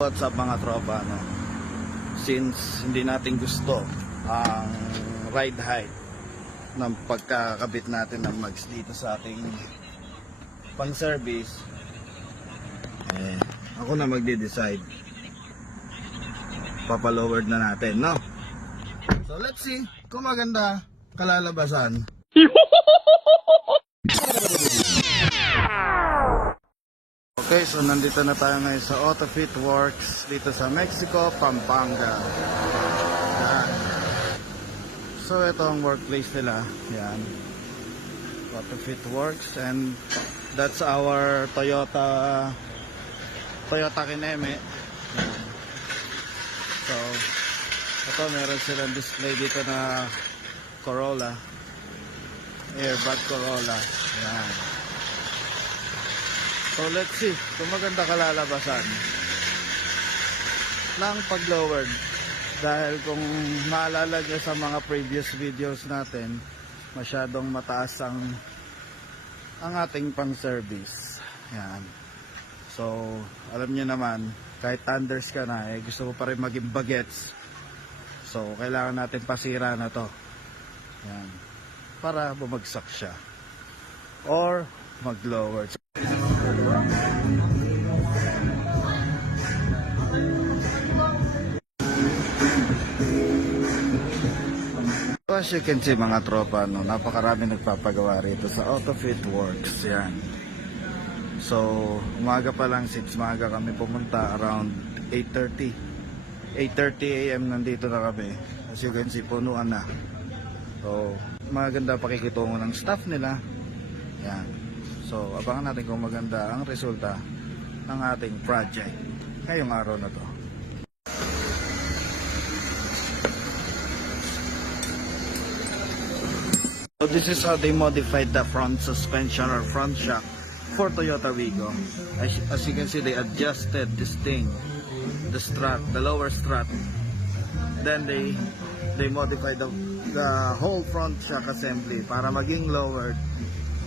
What's up mga tropa no? Since hindi natin gusto ang ride height ng pagkakabit natin ng mags dito sa ating pang service eh, ako na magde-decide papalowered na natin no? So let's see kung maganda kalalabasan Okay, so nandito na tayo ngayon sa AutoFit Works dito sa Mexico, Pampanga. Yan. So ito ang workplace nila. Yan. AutoFit Works and that's our Toyota Toyota Kineme. Yan. So ito meron silang display dito na Corolla. Airbag Corolla. Yan. So let's see kung maganda kalalabasan ng pag-lowered. Dahil kung maalala nyo sa mga previous videos natin, masyadong mataas ang ang ating pang-service. Yan. So, alam nyo naman, kahit thunders ka na, eh, gusto mo pa rin maging bagets. So, kailangan natin pasira na to. Yan. Para bumagsak siya. Or mag-lower. As you can see mga tropa, no, napakarami nagpapagawa rito sa AutoFit Works. Yan. So, umaga pa lang, 6 umaga kami pumunta, around 8.30. 8.30 a.m. nandito na kami. As you can see, punuan na. So, maganda pakikitungo ng staff nila. Yan. So, abangan natin kung maganda ang resulta ng ating project ngayong araw na to. So this is how they modified the front suspension or front shock for Toyota Wigo. As, as you can see, they adjusted this thing, the strut, the lower strut. Then they they modified the, the whole front shock assembly para maging lowered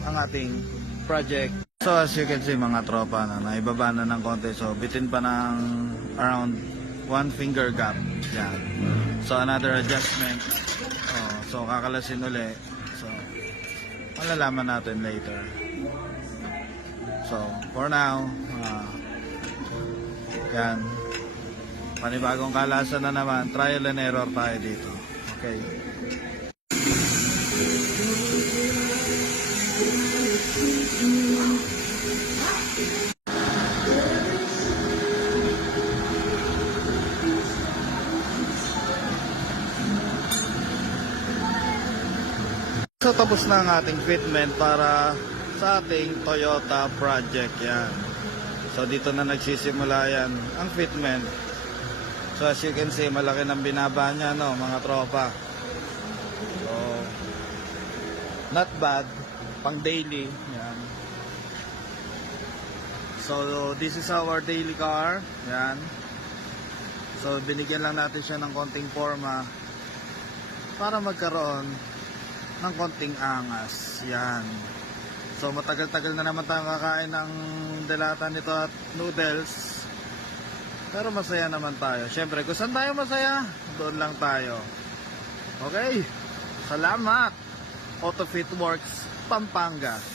ang ating project. So as you can see mga tropa na naibaba na ng konti. So bitin pa ng around one finger gap. Yan. So another adjustment. Oh, so kakalasin uli. So malalaman natin later. So for now, ah, yan. Panibagong kalasan na naman. Trial and error tayo dito. Okay. So tapos na ang ating fitment para sa ating Toyota project yan. So dito na nagsisimula yan ang fitment. So as you can see malaki ng binaba niya no mga tropa. So not bad pang daily yan. So this is our daily car yan. So binigyan lang natin siya ng konting forma para magkaroon ng konting angas. Yan. So matagal-tagal na naman tayong kakain ng delata nito at noodles. Pero masaya naman tayo. Siyempre, kung saan tayo masaya, doon lang tayo. Okay? Salamat! AutoFit Works, Pampanga.